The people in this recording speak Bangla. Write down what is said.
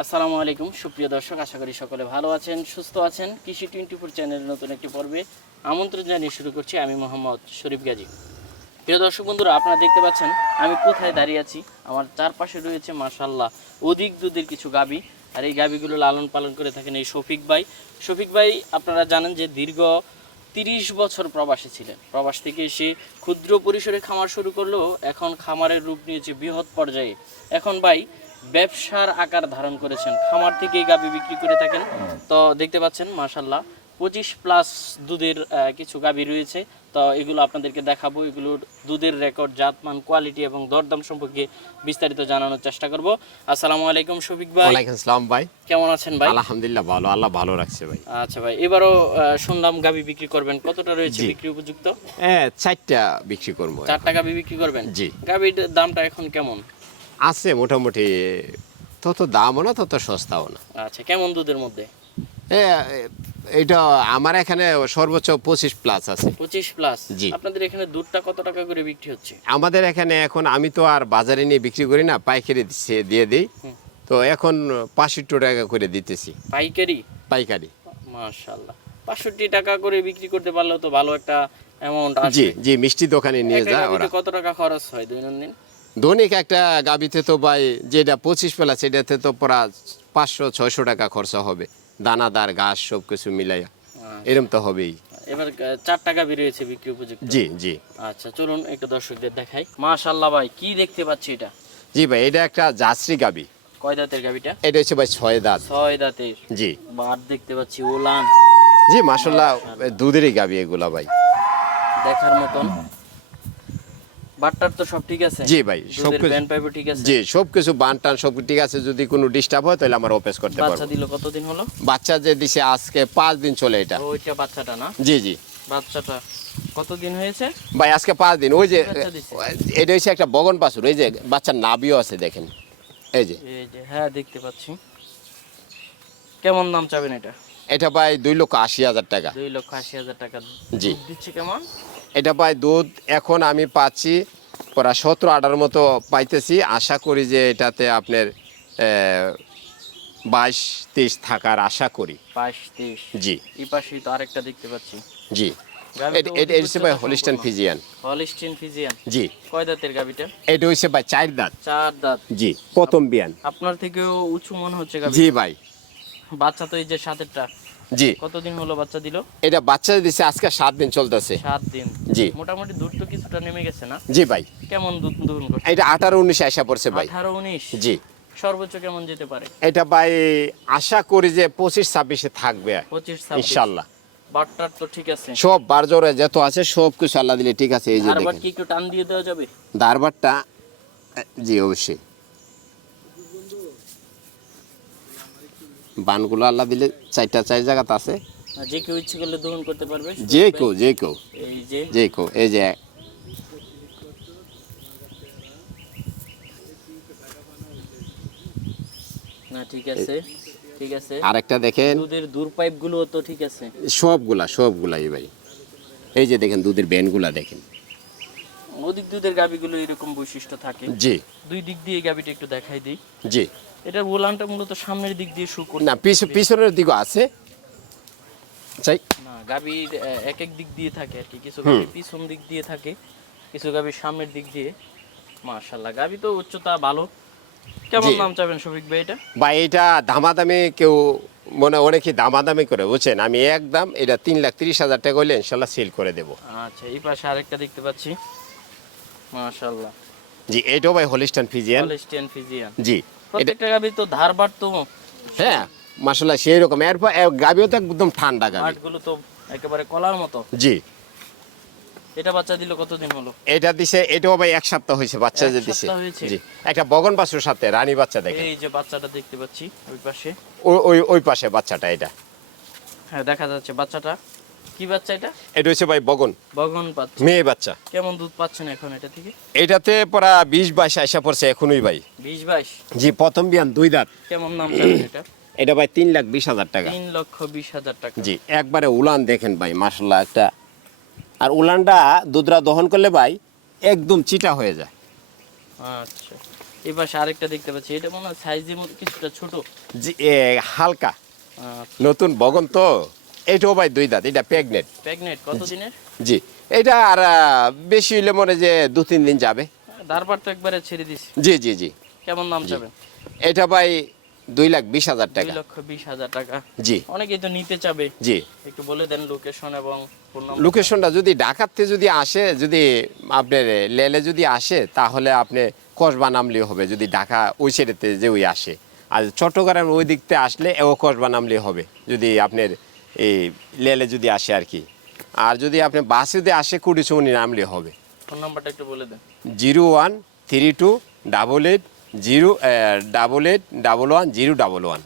আসসালামু আলাইকুম। সুপ্রিয় দর্শক, আশা করি সকলে ভালো আছেন, সুস্থ আছেন। কৃষি টোয়েন্টি ফোর চ্যানেলের নতুন একটি পর্বে আমন্ত্রণ জানিয়ে শুরু করছি আমি মোহাম্মদ শরীফ গাজী। প্রিয় দর্শক বন্ধুরা, আপনারা দেখতে পাচ্ছেন আমি কোথায় দাঁড়িয়ে আছি? আমার চারপাশে রয়েছে মাশাল্লাহ অধিক দুধের কিছু গাবি। আর এই গাবিগুলো লালন পালন করে থাকেন এই শফিক ভাই। শফিক ভাই, আপনারা জানেন যে দীর্ঘ তিরিশ বছর প্রবাসী ছিলেন। প্রবাস থেকে এসে ক্ষুদ্র পরিসরে খামার শুরু করলেও এখন খামারের রূপ নিয়েছে বৃহৎ পর্যায়ে। এখন ভাই ব্যবসার আকার ধারণ করেছেন। খামার থেকেই গাবি বিক্রি করে থাকেন। তো দেখতে পাচ্ছেন মাশাল্লাহ পঁচিশ প্লাস দুধের কিছু গাবি রয়েছে। তো এগুলো আপনাদেরকে দেখাবো। এগুলোর দুধের রেকর্ড জাতমান কোয়ালিটি এবং দরদাম সম্পর্কে বিস্তারিত জানানোর চেষ্টা করব। আসসালামু আলাইকুম শফিক ভাই। ওয়ালাইকুম আসসালাম ভাই। কেমন আছেন ভাই? আলহামদুলিল্লাহ ভালো। আল্লাহ ভালো রাখছে ভাই। আচ্ছা ভাই এবারও শুনলাম গাবি বিক্রি করবেন। কতটা রয়েছে বিক্রি উপযুক্ত? হ্যাঁ চারটা বিক্রি করব চারটা গাবি বিক্রি করবেন? জি। গাবির দামটা এখন কেমন? আছে মোটামুটি তত দামও না তত সস্তাও না। আচ্ছা কেমন দুধের মধ্যে? এটা আমার এখানে সর্বোচ্চ পঁচিশ প্লাস আছে। পঁচিশ প্লাস জি। আপনাদের এখানে দুধটা কত টাকা করে বিক্রি হচ্ছে? আমাদের এখানে এখন আমি তো আর বাজারে নিয়ে বিক্রি করি না পাইকারি দিয়ে দিই। তো এখন পাঁচষট্টি টাকা করে দিতেছি। পাইকারি? পাইকারি। মাশাল্লাহ পাঁচষট্টি টাকা করে বিক্রি করতে পারলেও তো ভালো একটা অ্যামাউন্ট জি জি মিষ্টি দোকানে নিয়ে যায় ওরা। কত টাকা খরচ হয় দৈনন্দিন? দৈনিক একটা গাবিতে তো ভাই যেটা পঁচিশ প্লাস সেটাতে তো প্রায় পাঁচশো ছয়শো টাকা খরচা হবে। দানাদার ঘাস সব কিছু মিলাইয়া এরম তো হবেই। এবার চারটা গাভী রয়েছে বিক্রি উপযুক্ত। জি জি। আচ্ছা চলুন একটু দর্শকদের দেখাই। মাশাল্লাহ ভাই কি দেখতে পাচ্ছি এটা? জি ভাই এটা একটা জার্সি গাবি। কয় দাঁতের গাভীটা এটা হচ্ছে ভাই ছয় দাঁত। ছয় দাঁতের। জি। বার দেখতে পাচ্ছি ওলান। জি মাসাল্লাহ দুধেরই গাবি এগুলা ভাই। দেখার মতন। বাটটার তো সব ঠিক আছে? জি ভাই, সবকিছু- প্যান পাইপও ঠিক আছে? জি সব কিছু বান টান সব ঠিক আছে যদি কোনো ডিস্টার্ব হয় তাহলে আমার অফিস করতে বাচ্চা পারব। দিল কতদিন হলো? বাচ্চা যে দিছে আজকে পাঁচ দিন চলে এটা। ওইটা বাচ্চাটা না? জি জি। বাচ্চাটা কতদিন হয়েছে? ভাই আজকে পাঁচ দিন। ওই যে এটা হচ্ছে একটা বগন পাশুর এই যে বাচ্চার নাভিও আছে দেখেন। এই যে। এই যে হ্যাঁ দেখতে পাচ্ছি। কেমন দাম চাবেন এটা? এটা ভাই দুই লক্ষ আশি হাজার টাকা। দুই লক্ষ আশি হাজার টাকা। জি। দিচ্ছে কেমন? এটা ভাই দুধ। এখন আমি পাচ্ছি প্রায় সতেরো আটার মতো পাইতেছি। আশা করি যে এটাতে আপনার বাইশ তেইশ থাকার আশা করি। বাইশ তেইশ। জি। এই তো আরেকটা দেখতে পাচ্ছি। জি। এটা হচ্ছে ভাই হলিস্টান ফিজিয়ান হলিস্টিন ফিজিয়ান জি। কয় দাঁতের গাভিটা? এটা হচ্ছে ভাই চার দাঁত। চার দাঁত। জি প্রথম বিয়ান। আপনার থেকেও উঁচু মনে হচ্ছে জি ভাই। বাচ্চা তো এই যে সাতেরটা। জি। কতদিন হলো বাচ্চা দিল? এটা বাচ্চা দিছে আজকে সাত দিন চলতেছে। সাত দিন। জি। মোটামুটি দুধ তো কিছুটা নেমে গেছে না? জি ভাই। কেমন দুধ দহন করছে? এটা আঠারো উনিশে আসা পড়ছে ভাই। আঠারো উনিশ? জি। সর্বোচ্চ কেমন যেতে পারে? এটা ভাই আশা করি যে পঁচিশ ছাব্বিশে থাকবে। পঁচিশ ইনশাল্লাহ। বাটটার তো ঠিক আছে। সব বার জোরে যত আছে সব কিছু আল্লাহ দিলে ঠিক আছে এই যে দেখেন। কি একটু টান দিয়ে দেওয়া যাবে? দারবারটা জি অবশ্যই। বানগুলো আল্লাহ দিলে চারটা চার জায়গাতে আছে। আর যে কেউ ইচ্ছে করলে দহন করতে পারবে যে কেউ যে কেউ। এই যে কেউ এই যে না ঠিক আছে ঠিক আছে। আরেকটা দেখেন। দুধের দূর তো ঠিক আছে। সবগুলা সবগুলাই ভাই। এই যে দেখেন দুধের ব্যানগুলা দেখেন। অধিক দুধের গাবিগুলো এরকম বৈশিষ্ট্য থাকে। জি। দুই দিক দিয়ে গাবিটা একটু দেখাই দিই। জি। এটার ওলানটা মূলত সামনের দিক দিয়ে শুকর না পিছ- পিছনের দিকও আছে। চাই। না গাবির এক এক দিক দিয়ে থাকে আর কি। কিছু গাবি পিছন দিক দিয়ে থাকে কিছু গাবি সামনের দিক দিয়ে। মাশাল্লাহ গাবি তো উচ্চতা ভালো। কেমন। নাম চাবেন শফিক ভাই এটা? বা এটা দামাদামি কেউ মনে অনেকে দামাদামি করে বুঝছেন? আমি একদম এটা তিন লাখ তিরিশ হাজার টাকা হলে ইনশাল্লাহ সেল করে দেবো। আচ্ছা এই পাশে আরেকটা দেখতে পাচ্ছি। মাশাল্লাহ জি এটাও ভাই হলিস্টান ফিজিয়ান। Holstein Friesian. জি। এটা প্রত্যেকটা গাবি তো ধারবার তো হ্যাঁ মাসাল্লাহ সেই রকম। এরপর গাভিও তো একদম ঠান্ডা গাভি হাটগুলো তো একেবারে কলার মতো। জি। এটা বাচ্চা দিল কতদিন হলো? এটা দিছে এটাও ভাই এক সপ্তাহ হয়েছে বাচ্চা যে দিছে। জি। একটা বগন বাছুর সাথে রানী বাচ্চা দেখেন। এই যে বাচ্চাটা দেখতে পাচ্ছি ওই পাশে। ওই ওই পাশে বাচ্চাটা এটা। হ্যাঁ দেখা যাচ্ছে বাচ্চাটা। কি বাচ্চা এটা? এটা হচ্ছে ভাই বগন। বগন পাচ্ছ মেয়ে বাচ্চা। কেমন দুধ পাচ্ছেন এখন এটা থেকে? এটাতে পরা বিশ বাইশ আসা পড়ছে এখনই ভাই। বিশ বাইশ? জি প্রথম বিয়ান দুই দাঁত। কেমন নাম এটা? এটা ভাই তিন লাখ বিশ হাজার টাকা। তিন লক্ষ বিশ হাজার টাকা। জি একবারে উলান দেখেন ভাই মাসাল্লাহ একটা আর উলানটা দুধরা দহন করলে ভাই একদম চিটা হয়ে যায়। আচ্ছা। এই পাশে আরেকটা দেখতে পাচ্ছি এটা মনে হয় সাইজের মধ্যে কিছুটা ছোট। জি হালকা। আচ্ছা। নতুন বগন তো। এটাও ভাই দুই দাঁত এটা প্রেগনেন্ট। প্রেগনেন্ট কত দিনের জি এটা আর বেশি হইলে মনে যে দু তিন দিন যাবে। ধারবার তো একবারে ছেড়ে দিছি। জি জি জি। কেমন দাম চাবেন এটা ভাই দুই লাখ বিশ হাজার দুই টাকা। লক্ষ বিশ হাজার টাকা। জি। অনেকেই তো নিতে চাবে। জি। একটু বলে দেন লোকেশন এবং লোকেশনটা যদি ঢাকাতে যদি আসে যদি আপনার লেলে যদি আসে তাহলে আপনি কসবা নামলেও হবে। যদি ঢাকা ওই সাইডেতে যে ওই আসে। আর চট্টগ্রাম ওই দিকতে আসলে এও কসবা নামলেও হবে। যদি আপনার এই লেলে যদি আসে আর কি। আর যদি আপনি বাসে যদি আসে কুড়িচুমনি নামলে হবে। ফোন নাম্বারটা একটু বলে দেন। Zero one three two double eight zero double eight double one zero double one.